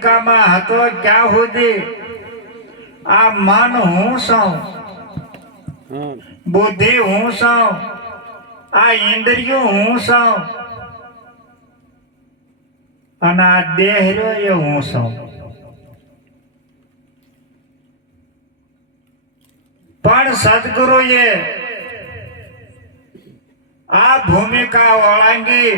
ભૂમિકામાં હતો ત્યાં સુધી આ મન હું છું, બુદ્ધિ હું છું, આ ઇન્દ્રિયો હું છું અને આ દેહ રહ્યો એ હું છું. પણ સદગુરુએ આ ભૂમિકા ઓળંગી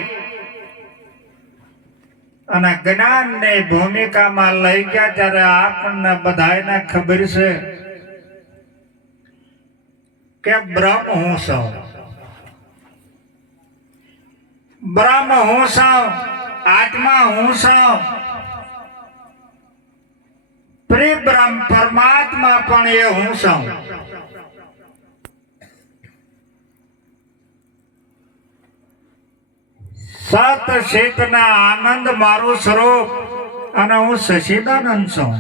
અને જ્ઞાનની ભૂમિકામાં લઈ ગયા ત્યારે આપણને બધાને ખબર છે કે બ્રહ્મ હું છું, બ્રહ્મ હું છું, આત્મા હું છું, પરિબ્રહ્મ પરમાત્મા પણ એ હું છું. સત ચેતના આનંદ મારું સ્વરૂપ અને હું સચિદાનંદ છું.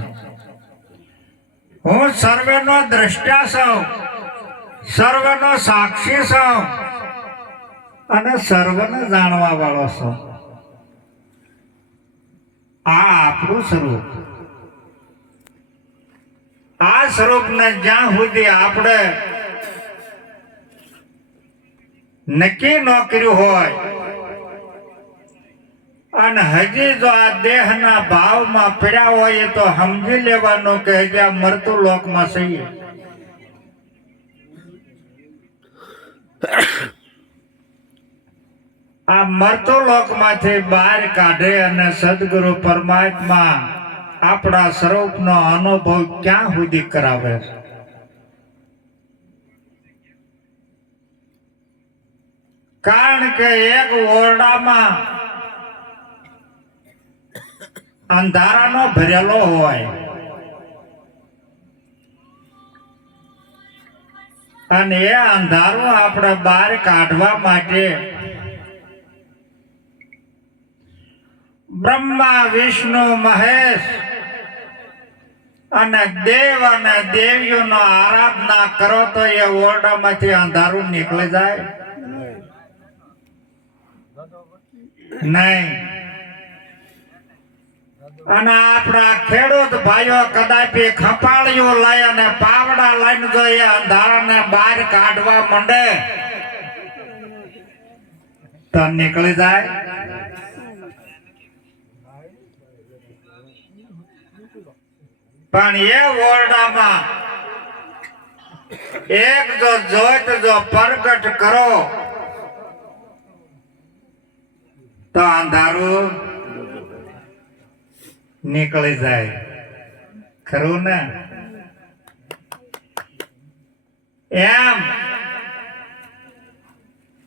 હું સર્વેનો દ્રષ્ટા છું, સર્વનો સાક્ષી છું અને સર્વને જાણવા વાળો છું. આ આપણું સ્વરૂપ. આ સ્વરૂપને જ્યાં સુધી આપણે નક્કી ન કર્યું હોય અને હજી જો આ દેહના ભાવમાં પડ્યા હોય તો સમજી લેવાનું કે હજી આ મરતું લોકમાં છીએ. આ મરતું લોકમાંથી બહાર કાઢે અને સદગુરુ પરમાત્મા આપણા સ્વરૂપનો અનુભવ ક્યાં સુધી કરાવે છે. કારણ કે એક ઓરડામાં અંધારાનો ભરેલો હોય અને એ અંધારું આપણે બહાર કાઢવા માટે બ્રહ્મા વિષ્ણુ મહેશ અને દેવ અને દેવીઓનો આરાધના કરો તો એ ઓરડામાંથી અંધારું નીકળી જાય નહીં. અને આપણા ખેડૂત ભાઈઓ કદાચ ખપાળીઓ લઈ અને પાવડા લઈને જો એ અંધારાને બહાર કાઢવા માંડે તો નીકળી જાય. પણ એ ઓરડામાં એક જો જોત જો પ્રગટ કરો તો અંધારું નીકળી જાય. ખરું ને? એમ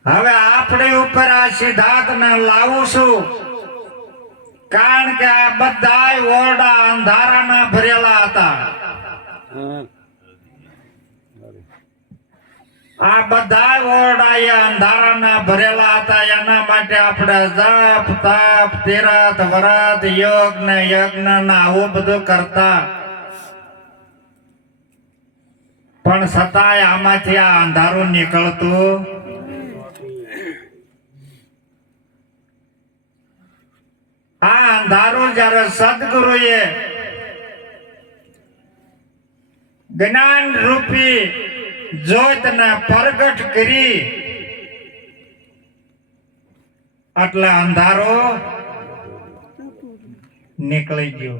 હવે આપણી ઉપર આ સિદ્ધાંતને લાવું છું કારણ કે આ બધા ઓરડા અંધારાના ભરેલા હતા. આ બધા ઓરડા એ અંધારાના ભરેલા હતા. એના માટે આપણે જપ તપ તીરથ વ્રત યોગ ને યજ્ઞ ને આવું બધું કરતા, પણ છતાંય આમાંથી આ અંધારું નીકળતું. આ અંધારું જયારે સદગુરુએ જ્ઞાન રૂપી જ્યોતને પ્રગટ કરી એટલે અંધારો નીકળી ગયો.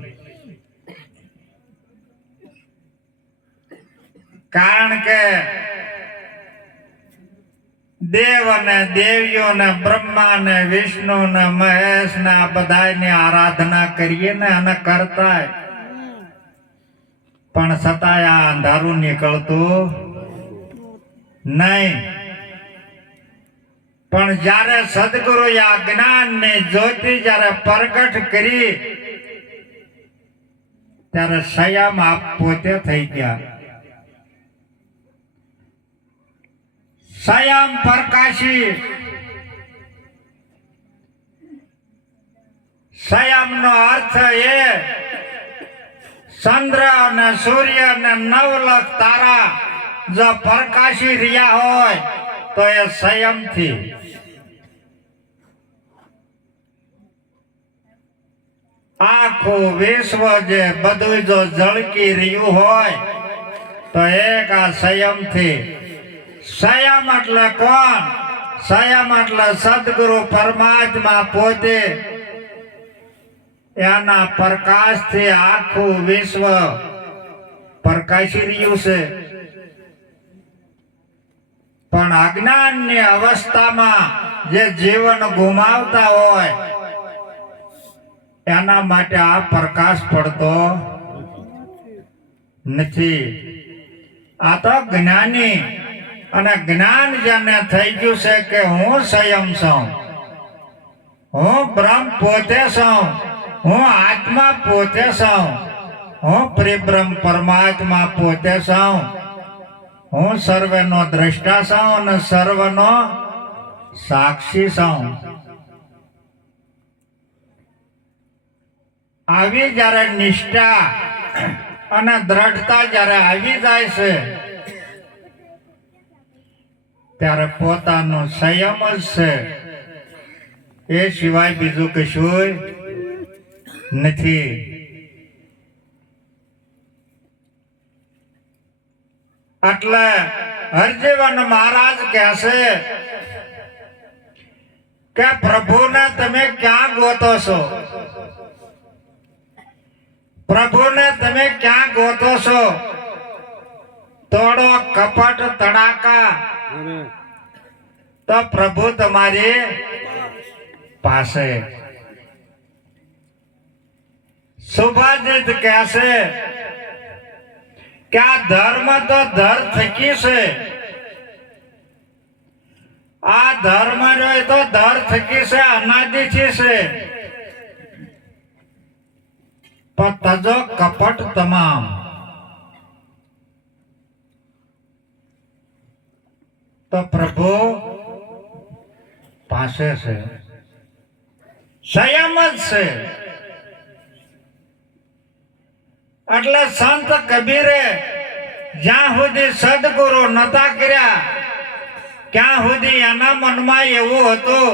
કારણ કે દેવ અને દેવીઓ ને બ્રહ્મા ને વિષ્ણુ ને મહેશ ને આ બધાની આરાધના કરીએ ને અને કરતા, પણ છતાંય આ અંધારું નીકળતું નહીં. પણ જ્યારે સદગુરુ આ જ્ઞાન ની જ્યોતિ જ્યારે પ્રગટ કરી ત્યારે સ્વયં આપ પોતે થઈ ગયા. સ્વયં પ્રકાશી. સ્વયં નો અર્થ એ ચંદ્ર અને સૂર્ય અને 9 લાખ તારા જો પ્રકાશી રહ્યા હોય તો એ સ્વયં થી. આખું વિશ્વ જે બધું જો ઝળકી રહ્યું હોય તો એક આ સંયમથી. સંયમ એટલે કોણ? સંયમ એટલે સદગુરુ પરમાત્મા પોતે. એના પ્રકાશથી આખું વિશ્વ પ્રકાશી રહ્યું છે. પણ અજ્ઞાનની અવસ્થામાં જે જીવન ગુમાવતા હોય એના માટે આ પ્રકાશ પડતો નથી. આ તો જ્ઞાની, અને જ્ઞાન જેને થઈ ગયું છે કે હું સંયમ છું, હું બ્રહ્મ પોતે છું, હું આત્મા પોતે છું, હું પરિબ્રહ્મ પરમાત્મા પોતે છું, હું સર્વનો દ્રષ્ટા છું અને સર્વનો સાક્ષી છું. આવી જ્યારે નિષ્ઠા અને દ્રઢતા જ્યારે આવી જાય છે ત્યારે પોતાનો સંયમ જ છે, એ સિવાય બીજું કશું નથી. એટલે હરજીવન મહારાજ કહેશે કે પ્રભુને તમે ક્યાં ગોતો છો? પ્રભુને તમે ક્યાં ગોતો છો? તોડો કપટ તડાકા તો પ્રભુ તમારી પાસે. સુભાષિત કહેશે કે આ ધર્મ તો ધર થકી છે, આ ધર્મ તો ધર થકી છે, અનાદિથી છે. પણ તજો કપટ તમામ. તો પ્રભુ પાસે છે, સંયમ જ છે. એટલે સંત કબીરે જ્યાં સુધી સદગુરુ નતા કર્યા ત્યાં સુધી એના મનમાં એવું હતું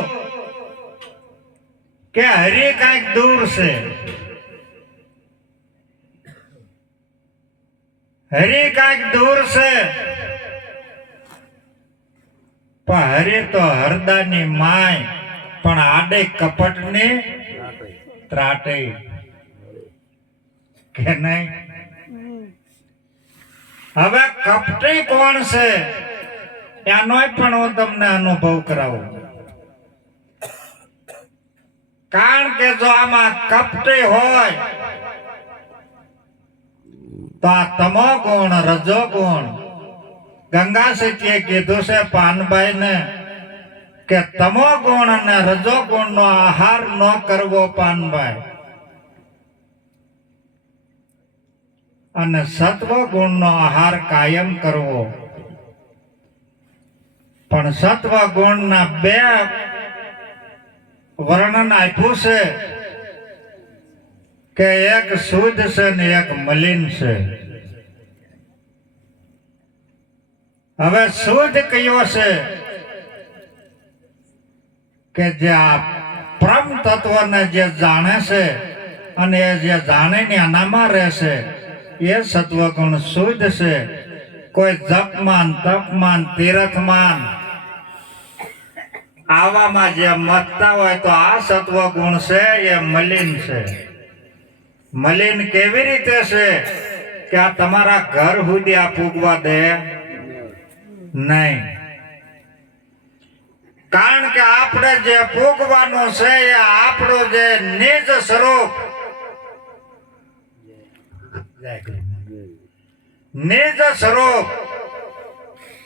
કે હરી કઈક દૂર છે, હરી કઈક દૂર છે. પણ હરી તો હરદાની માય, પણ આડે કપટની ત્રાટે કે નહીં. હવે કપટી કોણ છે એનો પણ હું તમને અનુભવ કરાવું. કારણ કે જો આમાં કપટી હોય તો આ તમો ગુણ, રજો ગુણ. ગંગા સતીએ કીધું છે પાનભાઈ ને કે તમો ગુણ અને રજો ગુણ નો આહાર ન કરવો પાનભાઈ, અને સત્વ ગુણ નો આહાર કાયમ કરવો. પણ સત્વ ગુણ ના બે વર્ણન આપ્યું છે કે એક શુદ્ધ છે ને એક મલિન છે. હવે શુદ્ધ કયો છે કે જે આ પરમ તત્વને જે જાણે છે અને એ જે જાણે ને એનામાં રહેશે એ સત્વગુણ શુદ્ધ છે. કોઈ જપમાન, તપમાન, તીર્થમાન આવામાં જે મતતા હોય તો આ સત્વગુણ છે એ મલિન છે. મલિન કેવી રીતે છે કે આ તમારા ઘર સુધી આ પૂગવા દે નહીં. કારણ કે આપણે જે પૂગવાનું છે એ આપણું જે નિજ સ્વરૂપ, નિજ સ્વરૂપ,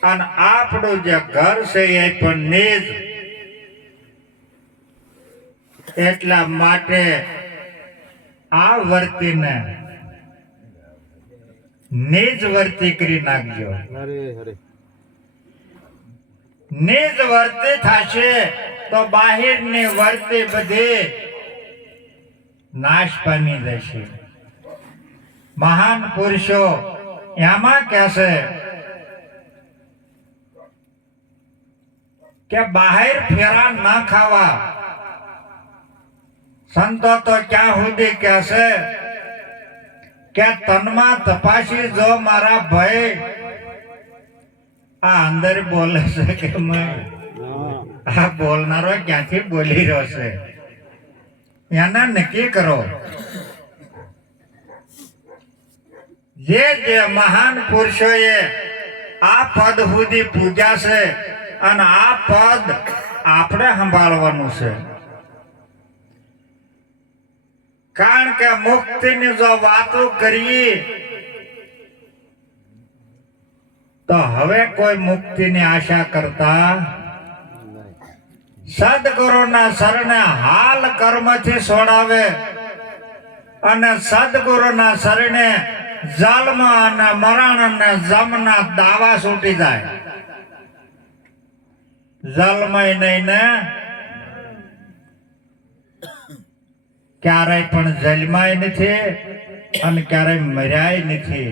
અને આપણું જે ઘર છે એ પણ નિજ. એટલા માટે આ વર્તીને નિજ વર્તી કરી નાખજો. નિજ વર્તી થશે તો બાહિરની વર્તી બધી નાશ પામી જશે. મહાન પુરુષો એમાં કહેશે કે બહાર ફેરા ના ખાવા, સંતો તો ક્યાં સુધી કહેશે કે તનમાં તપાસી જો મારા ભાઈ આ અંદર બોલે છે કે આ બોલનારો ક્યાંથી બોલી રહ્યો છે એના નક્કી કરો. જે મહાન પુરુષોએ આ પદ સુધી પૂજા છે અને આ પદ આપણે સંભાળવાનું છે. કારણ કે મુક્તિની જો વાતો કરીએ તો હવે કોઈ મુક્તિની આશા કરતા સદગુરુના શરણે હાલ કર્મથી છોડાવે અને સદગુરુના શરણે જન્મ અને મરણ અને જમના દાવા છૂટી જાય. જન્મય નહીં ને ક્યારેય પણ જન્માય નથી અને ક્યારેય મર્યાય નથી.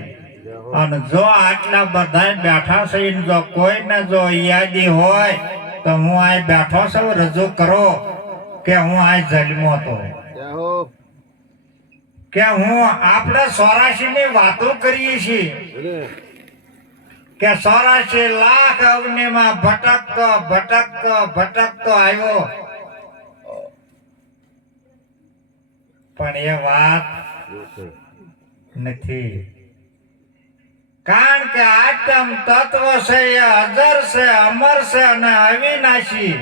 અને જો આટલા બધા બેઠા છે જો કોઈને જો યાદી હોય તો હું આ બેઠો છું રજૂ કરો કે હું આ જન્મો હતો કે હું આપણે 84 ની વાતો કરીએ છીએ કે 84 લાખ અગ્નિમાં ભટકતો ભટકતો ભટકતો આવ્યો. પણ એ વાત નથી. કારણ કે આત્મ તત્વ છે એ અજર છે, અમર છે અને અવિનાશી.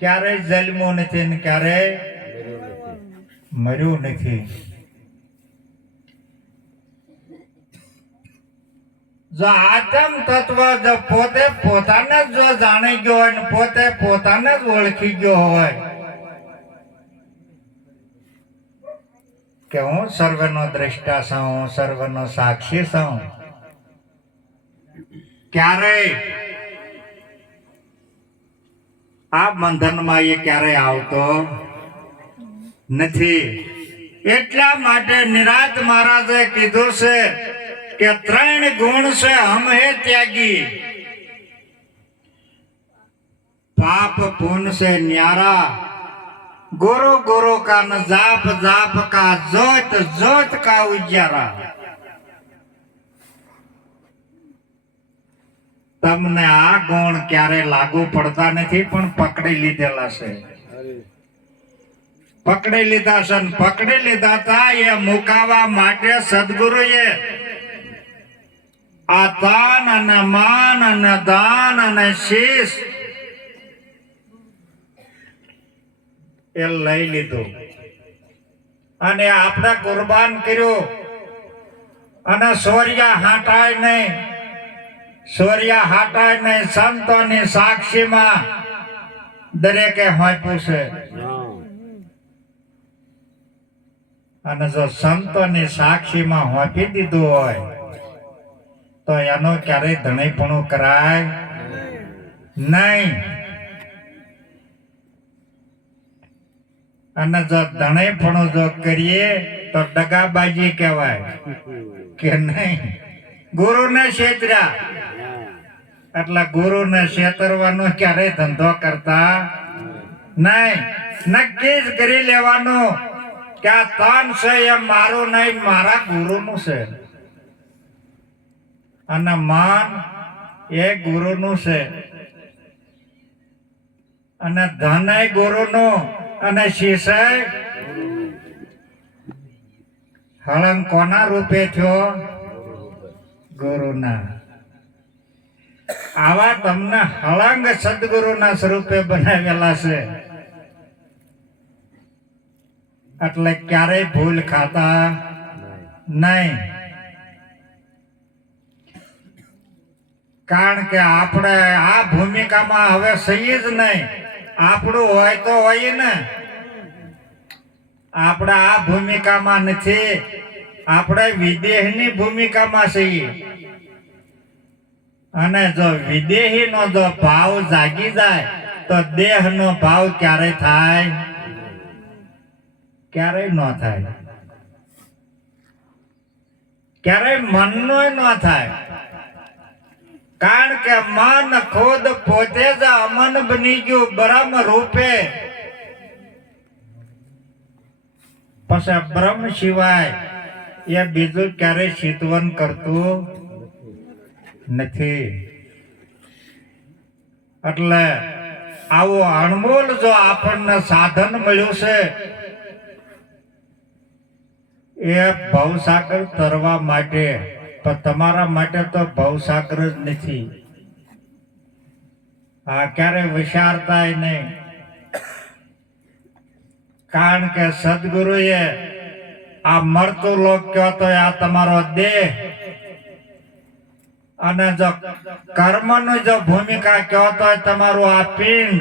ક્યારેય જન્મ્યું નથી ને ક્યારેય મર્યું નથી. જો આત્મ તત્વ જો પોતે પોતાને જો જાણી ગયો હોય ને પોતે પોતાને જ ઓળખી ગયો હોય કે હું સર્વનો દ્રષ્ટા છું, હું સર્વનો સાક્ષી છું, ક્યારેય આ બંધનમાં એ ક્યારેય આવતો નથી. એટલા માટે નિરાત મહારાજે કીધું છે કે 3 ગુણ છે હમ હે ત્યાગી, પાપ पुण्य से न्यारा, गुरु गुरु का न जाप जाप का जोत जोत का उजारा. તમને આ ગુણ ક્યારે લાગુ પડતા નથી પણ પકડી લીધેલા છે. પકડી લીધા છે ને પકડી લીધા હતા એ મુકાવા માટે સદગુરુએ આ તન અને મન અને દાન અને શીશ એ લઈ લીધું અને આપણે કુરબાન કર્યું. અને સૂર્યા હાટાય નહીં, સૂર્યા હાટાય નહીં. સંતોની સાક્ષીમાં દરેકે હોંપ્યું છે. અને જો સંતોની સાક્ષીમાં હોંપી દીધું હોય તો એનો ક્યારેય ધણીપણું કરાય નહીં. અને જો ધણીપણું જો કરીએ તો દગાબાજી કહેવાય કે નહીં. ગુરુને છેતર્યા એટલે ગુરુને છેતરવાનો ક્યારેય ધંધો કરતા નહીં. નક્કી જ કરી લેવાનું કે આ તન છે એ મારું નહીં, મારા ગુરુનું છે. અને મન એ ગુરુનું છે. અને ધન એ ગુરુનું અને શીશ હળંગ કોના રૂપે થયો? ગુરુના. આવા તમને હળંગ સદગુરુના સ્વરૂપે બનાવેલા છે. એટલે ક્યારેય ભૂલ ખાતા નહીં. કારણ કે આપણે આ ભૂમિકામાં હવે સહી જ નહીં. આપણું હોય તો હોય ને, આપણે આ ભૂમિકામાં નથી. આપણે વિદેહની ભૂમિકામાં છીએ. અને જો વિદેહીનો જો ભાવ જાગી જાય તો દેહનો ભાવ ક્યારે થાય? ક્યારેય ન થાય. ક્યારેય મનનો ન થાય. કારણ કે મન ખુદ પોતે જ અમન બની ગયું બ્રહ્મ રૂપે. પછી બ્રહ્મ સિવાય એ બીજું ક્યારેય ચિંતવન કરતું નથી. એટલે આવો અણમોલ જો આપણને સાધન મળ્યું છે એ ભવસાગર તરવા માટે, પણ તમારા માટે તો ભવસાગર જ નથી. આ ક્યારે વિચારતા નહીં, કારણ કે સદગુરુએ આ મળતું લોક કહો તો આ તમારો દેહ, અને જો કર્મની જો ભૂમિકા કહો તો તમારું આ પિંડ,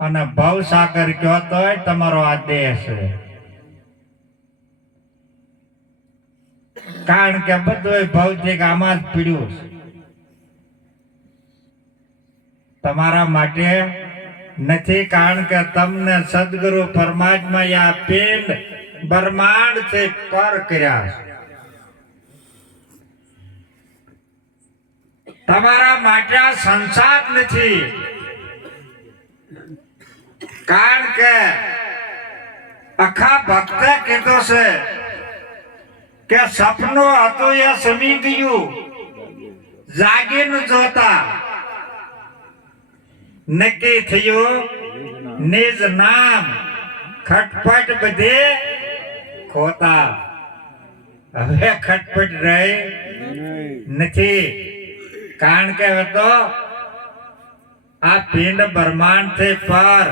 અને ભવસાગર કહો તો તમારો આ દેહ છે. કારણ કે બધું ભૌતિક આમાં જ પીડ્યું છે. તમારા માટે નથી, કારણ કે તમને સદગુરુ પરમાત્મા આ પિંડ બ્રહ્માંડ થી પર કર્યા છે. તમારા માટે આ સંસાર નથી, કારણ કે આખા ભક્તે કીધું છે કે સપનું હતું એ સમી ગયું, જાગીને જોતા નક્કી થયું નિજ નામ, ખટપટ બધે ખોતા. હવે ખટપટ રહી નથી, કારણ કે હવે તો આ પિંડ બ્રહ્માંડ થી પર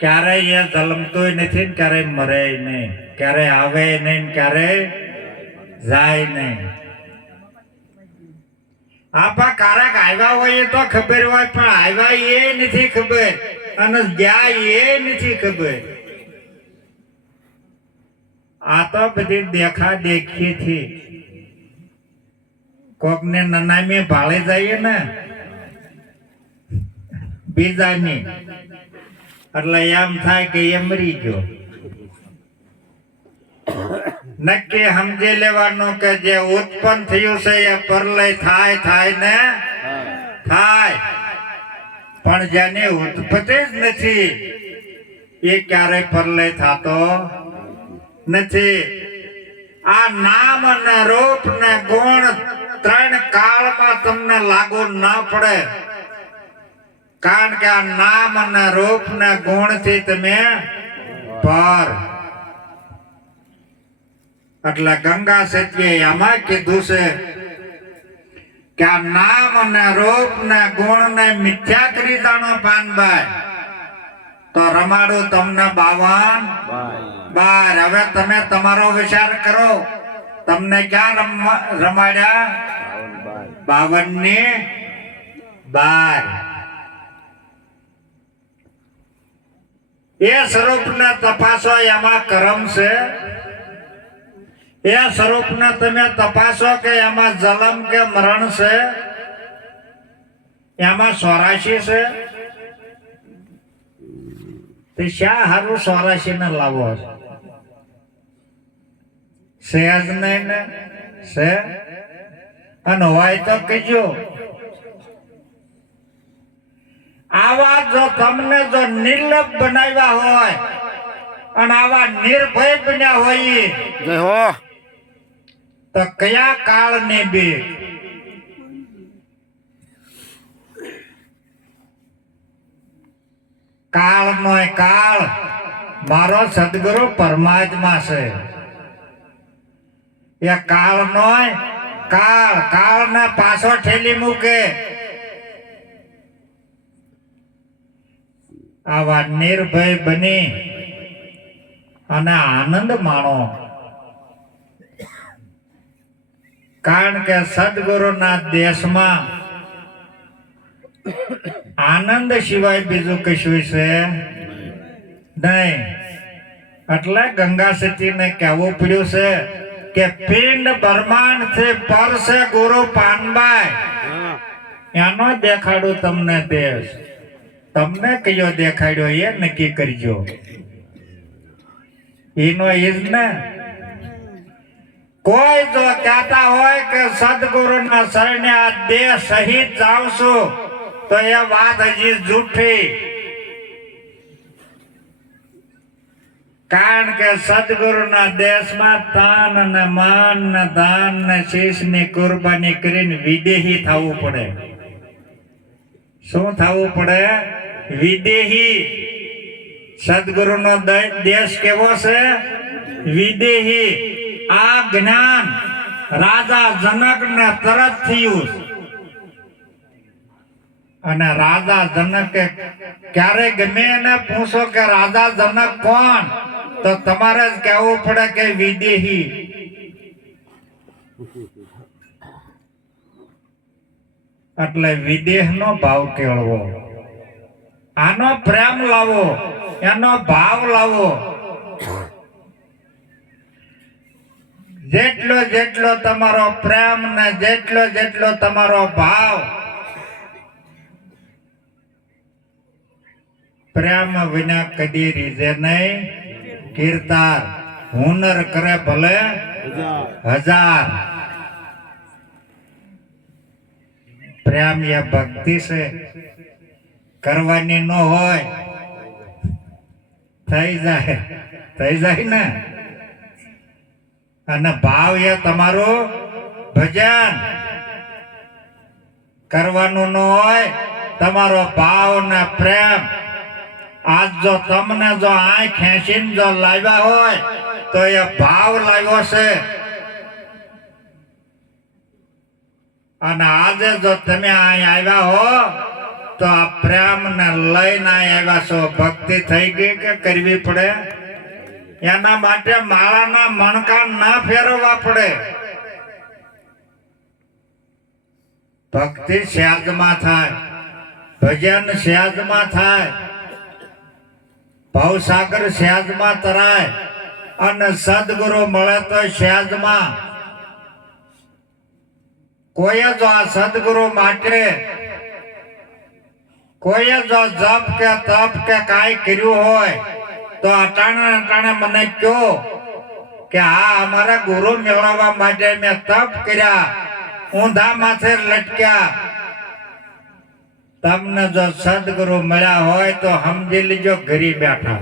ક્યારેય એ જલમતું નથી ને ક્યારેય મરે નહીં, ક્યારેય આવે નહીં, ક્યારેય જાય નહીં. આપા કારક આવ્યા હોય તો ખબર હોય, પણ આવ્યા એ નથી ખબર, અને ગયા એ નથી ખબર. આ તો બધી દેખા દેખી થી કોક ને નનામી ભાળે જઈએ ને બીજાની, એટલે એમ થાય કે એ મરી ગયો. નક્કી સમજી લેવાનું કે જે ઉત્પન્ન થયું છે એ પરલય થાય ને થાય, પણ જેની ઉત્પત્તિ જ નથી એ ક્યારેય પરલય થતો નથી. આ નામ ને રૂપ ને ગુણ ત્રણ કાળમાં તમને લાગુ ના પડે, કારણ કે આ નામ અને રૂપ ને ગુણ થી તમે પર. એટલે ગંગા સત્યે એમાં કીધું છે કે આ નામ અને રૂપ ને ગુણ ને મિથ્યા કરી જાણો પાનભાઈ, તો રમાડું તમને 52 હવે તમે તમારો વિચાર કરો, તમને ક્યાં રમાડ્યા? 52 ની 12. એ સ્વરૂપ ને તપાસો, એમાં કર્મ છે. એ સ્વરૂપ ને તમે તપાસો કે એમાં જલમ કે મરણ છે, એમાં 84 છે. તે શા હારું 84 ને લાવો છે જ નહીં ને છે, અને હોય તો કહેજો. આવા જો તમને જો નિર્લભ બનાવ્યા હોય અને આવા નિર્ભય બન્યા હોય તો કયા કાળ ને બે કાળ નો કાળ મારો સદગુરુ પરમાત્મા છે. એ કાળ નો કાળ ને પાછો ઠેલી મૂકે. આવા નિર્ભય બની અને આનંદ માણો, કારણ કે સદગુરુના દેશમાં આનંદ સિવાય બીજું કશું છે નહીં. એટલે ગંગા સતીને કહેવું પડ્યું છે કે પિંડ બ્રહ્માંડ થી પર છે ગુરુ પાનભાઈ, એનો દેખાડું તમને દેશ. તમને કયો દેખાડ્યો એ નક્કી કરજો. એનો જ ને કોઈ જો કહેતા હોય કે સદગુરુના શરણે આ દેહ સહિત જાઉં છું, તો એ વાત હજી જૂઠી. કારણ કે સદગુરુના દેશમાં તાન ને માન ને દાન ને શીશ ની કુરબાની કરીને વિદેહી થવું પડે. શું થવું પડે? વિદેહી. સદગુરુનો દેશ કેવો છે? વિદેહી. આ જ્ઞાન રાજા જનક ને તરત થયું. અને રાજા જનકે ક્યારે ગમે એને પૂછો કે રાજા જનક કોણ, તો તમારે જ કહેવું પડે કે વિદેહી. એટલે વિદેહનો ભાવ કેળવો, આનો પ્રેમ લાવો, એનો ભાવ લાવો. જેટલો જેટલો તમારો પ્રેમ ને જેટલો જેટલો તમારો ભાવ, પ્રેમ વિના કદી રીઝે નહીં. કીર્તાર હુનર કરે ભલે હજાર. પ્રેમ એ ભક્તિ છે, કરવાની ન હોય થઈ જાય ને. અને ભાવ એ તમારું ભજન કરવાનું ન હોય, તમારો ભાવ ને પ્રેમ. આજ જો તમને જો આંખ ખેંચીને જો લાવ્યા હોય તો એ ભાવ લાવ્યો છે. અને આજે જો તમે અહીં આવ્યા હો તો આ પ્રેમ ને લઈને આવ્યા છો. ભક્તિ થઈ ગઈ કે કરવી પડે? એના માટે માળાના મણકા ના ફેરવવા પડે. ભક્તિ સહેજમાં થાય, ભજન સહેજમાં થાય, ભવસાગર સહેજમાં તરાય. અને સદગુરુ મળે તો સહેજમાં. કોઈ જો આ સદગુરુ માટે કોઈ જો જપ કે તપ કે કાંઈ કર્યું હોય તો અટાણે મને કહો કે આ અમારા ગુરુ મેળવવા માટે મેં તપ કર્યા, ઊંધા માથે લટક્યા. તમને જો સદગુરુ મળ્યા હોય તો સમજી લીજો ઘરી બેઠા.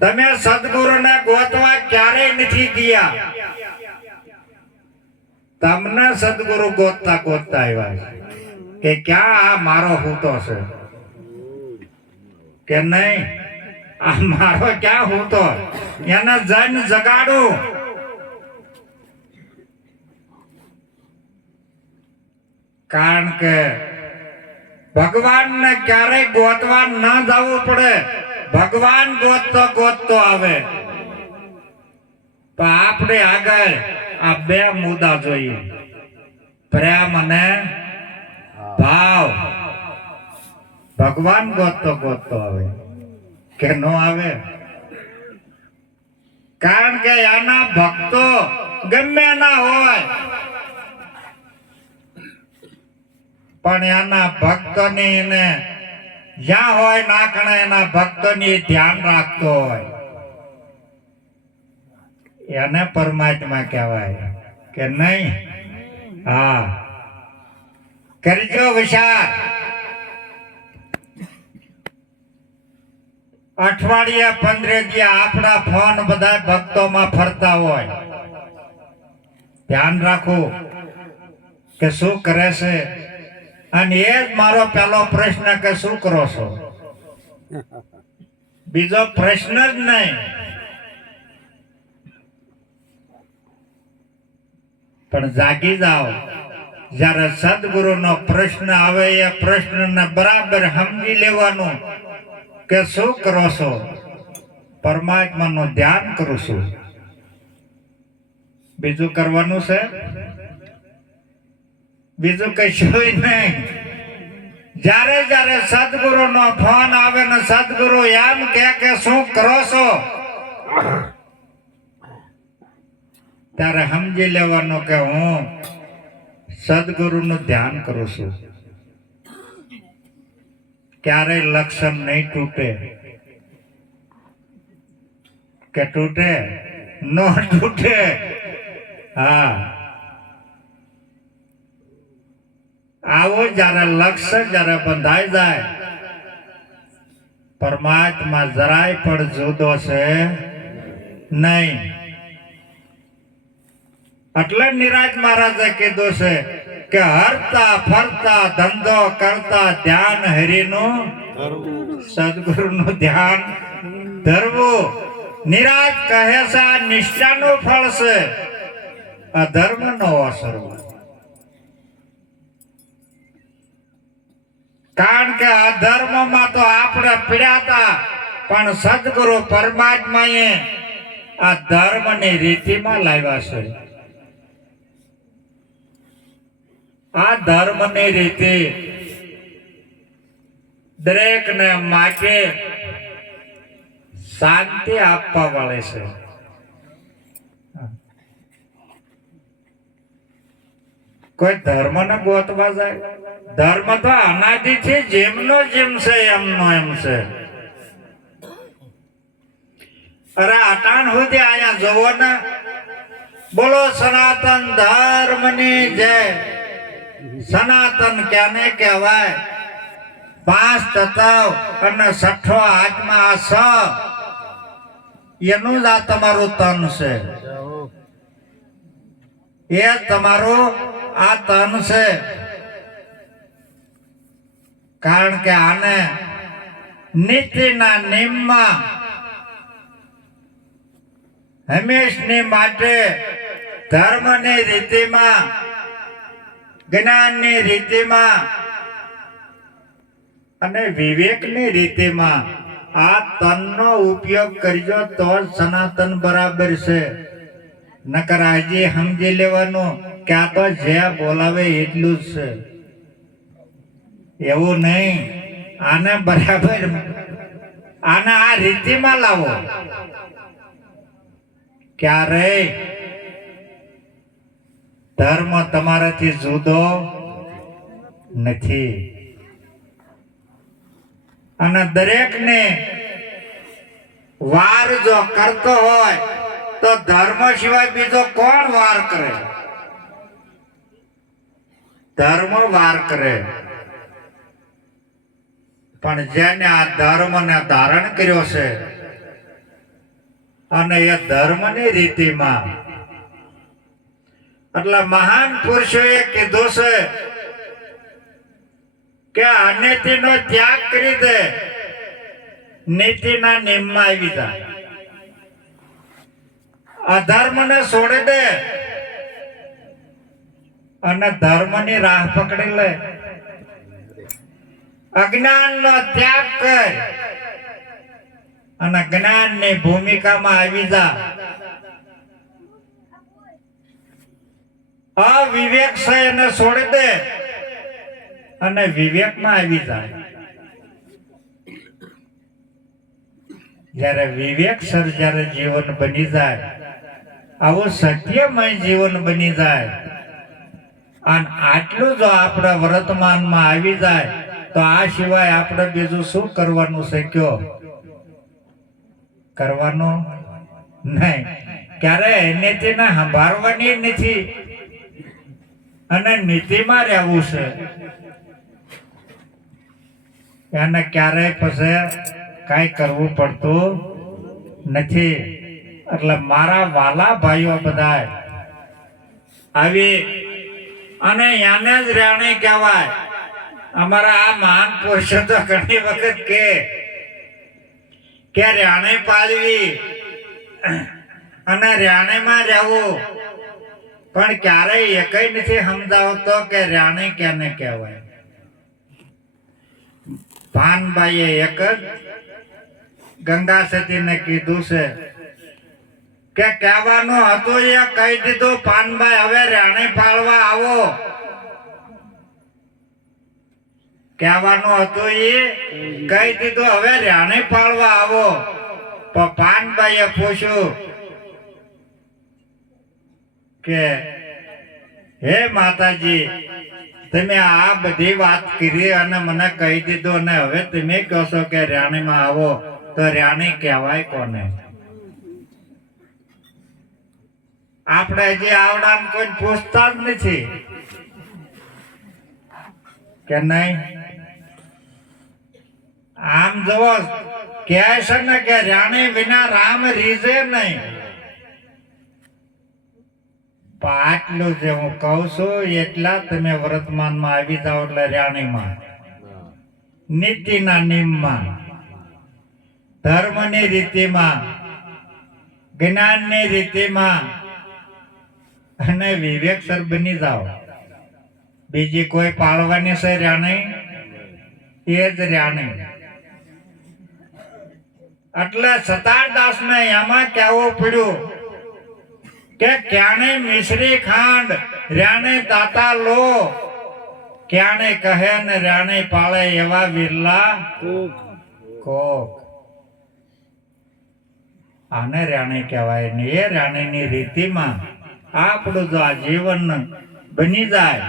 તમે સદગુરુને ગોતવા ક્યારેય નથી ગયા. તમને સદગુરુ ગોતતા ગોતતા આવ્યા કે ક્યાં આ મારો હૂતો છે કે નહીં, આ મારો ક્યાં હૂતો, એને જન જગાડું. કારણ કે ભગવાનને ક્યારેય ગોતવા ના જવું પડે. ભગવાન ગોતતો ગોતતો આવે. તો આપણે આગળ આ બે મુદ્દા જોઈએ, પ્રેમ અને ભાવ. ભગવાન ગોતતો ગોતતો આવે કે નો આવે? કારણ કે આના ભક્તો ગમે ના હોય પણ એના ભક્તોની એને જ્યાં હોય નાખણે એના ભક્તોની ધ્યાન રાખતો હોય, એને પરમાત્મા કહેવાય કે નહીં? હા, કરજો વિચાર. અઠવાડિયે 15 દી આપણા ફોન બધા ભક્તોમાં ફરતા હોય. ધ્યાન રાખવું કે શું કરે છે. અને એ જ મારો પહેલો પ્રશ્ન કે શું કરો છો? બીજો પ્રશ્ન જ નહીં. પણ જાગી જાઓ. જ્યારે સદગુરુનો પ્રશ્ન આવે એ પ્રશ્નને બરાબર સમજી લેવાનું કે શું કરો છો? પરમાત્માનું ધ્યાન કરું છું. બીજું કરવાનું છે? બીજું કશું નહીં. જ્યારે જ્યારે સદગુરુનો ફોન આવે ને સદગુરુ એમ કે શું કરો છો, ત્યારે સમજી લેવાનું કે હું સદગુરુનું ધ્યાન કરું છું. ક્યારેય લક્ષણ નહીં તૂટે. કે તૂટે? ન તૂટે. હા, આવો જયારે લક્ષ્ય જયારે બંધાઈ જાય પરમાત્મા જરાય પણ જુદો છે નહીં. એટલે નિરાજ મહારાજે કીધું છે કે હરતા ફરતા ધંધો કરતા ધ્યાન હરિનું સદગુરુનું ધ્યાન ધરવું. નિરાજ કહે છે આ નિષ્ઠાનું ફળ છે, અધર્મ નો અસરવું. કારણ કે અધર્મમાં તો આપણે પીડ્યા હતા, પણ સદગુરુ પરમાત્માએ આ ધર્મની રીતિમાં લાવ્યા છે. આ ધર્મની રીતિ દરેકને માટે શાંતિ આપવા વાળે છે. કોઈ ધર્મ ને ગોતવા જાય? ધર્મ તો અનાદિથી જેમનો જેમ છે એમનો એમ છે. અરે અટાણ સુધી અહીંયા જોવો ને, બોલો સનાતન ધર્મની જય. સનાતન ક્યાને કહેવાય? 5 તત્વ અને 6 આત્મા, આ એનું જ આ તમારું તન છે. એ તમારું આ તન છે. કારણ કે આને નીતિના નિયમમાં હંમેશની માટે ધર્મની રીતિમાં, જ્ઞાનની રીતિમાં અને વિવેકની રીતિમાં આ તનનો ઉપયોગ કરજો તો જ સનાતન બરાબર છે. નકર હજી સમજી લેવાનું કે આ તો જે બોલાવે એટલું જ છે, એવું નહીં. આને બરાબર, આને આ રીતિમાં લાવો. ક્યારે ધર્મ તમારાથી જુદો નથી. અને દરેકને વાર જો કરતો હોય તો ધર્મ સિવાય બીજો કોણ વાર કરે? ધર્મ વાર કરે. પણ જેને આ ધર્મને ધારણ કર્યો છે અને એ ધર્મની રીતિમાં, એટલે મહાન પુરુષોએ કીધું છે કે અનીતિનો ત્યાગ કરી દે, નીતિના નિયમમાં આવી જાય. અધર્મને છોડી દે અને ધર્મની રાહ પકડી લે. અજ્ઞાનનો ત્યાગ કર અને જ્ઞાનની ભૂમિકામાં આવી જા. અવિવેક છે એને છોડી દે અને વિવેકમાં આવી જાય. જ્યારે વિવેક સર જ્યારે જીવન બની જાય, આવું સત્યમય જીવન બની જાય, અને આટલું જો આપણા વર્તમાનમાં આવી જાય તો આ સિવાય આપણે બીજું શું કરવાનું છે? કયો કરવાનું નહીં. ક્યારે નીતિને સંભાળવાની નથી અને નીતિમાં રહેવું છે. એને ક્યારેય પછી કઈ કરવું પડતું નથી. એટલે મારા વાલા ભાઈઓ બધા આવી અને એને જ રાણી કહેવાય. અમારા આ મહાન પુરુષો તો ઘણી વખત કે રાણી પાળવી અને રાણીમાં રહેવું, પણ ક્યારેય એકઈ નથી સમજાવતો કે રાણી કેને કહેવાય. ભાનબાઈએ એક જ ગંગા સતીને કીધું છે કે કહેવાનું હતું એ કહી દીધું. પાનભાઈ હવે રાણી પાળવા આવો. કહેવાનું હતું એ કહી દીધું, હવે રાણી પાળવા આવો. તો પાનભાઈએ પૂછ્યું કે હે માતાજી, તમે આ બધી વાત કરી અને મને કહી દીધું અને હવે તમે કહો છો કે રાણીમાં આવો, તો રાણી કહેવાય કોને? આપણે હજી આવડા કોઈ પૂછતા જ નથી કે નહીં. આમ જુઓ કહે છે ને કે રાણી વિના રામ રીઝે નહીં. આટલું જે હું કહું છું એટલા તમે વર્તમાનમાં આવી જાઓ એટલે રાણીમાં નીતિના નિયમમાં ધર્મની રીતિમાં જ્ઞાનની રીતિમાં અને વિવેકસર બની જાઓ. બીજી કોઈ પાળવાની છે રાણી એ જ રાણી. એટલે સતારદાસ ને એમાં કહેવું પડ્યું કે ક્યાણે મિશ્રી ખાંડ રાણે તાતા લો, ક્યાણે કહે ને રાણે પાળે એવા વિરલા કોક. આને રાણી કહેવાય ને એ રાણીની રીતિમાં આપણું જો આ જીવન બની જાય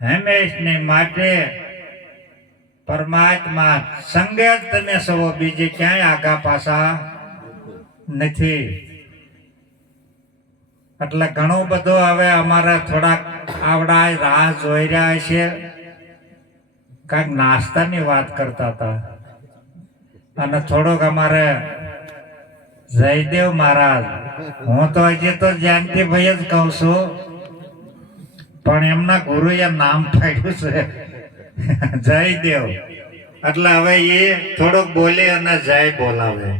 હંમેશને માટે પરમાત્મા સંગે જ તમે સવો, બીજી ક્યાંય આગા પાછા નથી. એટલે ઘણું બધું હવે અમારે થોડાક આવડા રાહ જોઈ રહ્યા છે. કાંઈક નાસ્તાની વાત કરતા હતા અને થોડોક અમારે જયદેવ મહારાજ, હું તો હજી તો જાનકીભાઈ જ કહું છું, પણ એમના ગુરુએ નામ પાડ્યું છે જયદેવ. એટલે હવે એ થોડોક બોલે અને જય બોલાવે.